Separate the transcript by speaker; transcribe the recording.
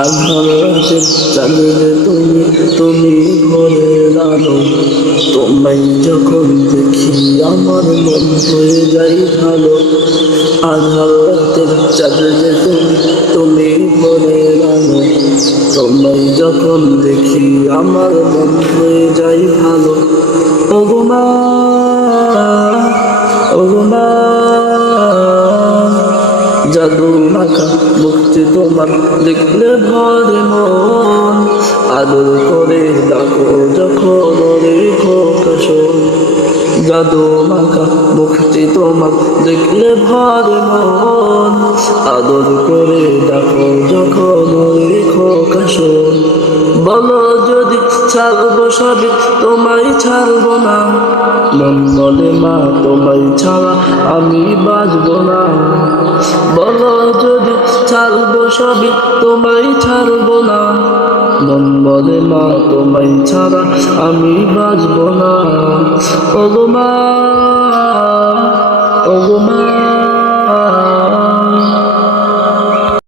Speaker 1: আধারের চাঁদে তুমি তুমি ভরে আলো তোমায় যখন দেখি আমার মন হয়ে যাই ভালো। আধারের চাঁদে তুমি তুমি ভরে আলো তোমায় যখন দেখি আমার মন হয়ে যাই ভালো। ওগুমা ওগুমা জাদু মাখা মুক্তি তোমার দেখলে ভরে মন। আদর করে ডাকো যখন রেখো কাশন জাদু মাখা মুক্তি তোমার দেখলে ভরে মন। আদর করে ডাকো যখন রেখো কাশন বলো ছাড়বো সবই, তোমায় ছাড়বো না। মন বলে, মা, তোমায় ছাড়া আমি বাঁচবো না। বলো যদি, ছাড়বো সবই, তোমায় ছাড়বো না। মন বলে, মা, তোমায় ছাড়া আমি বাঁচবো না। ওগো মা ওগো মা।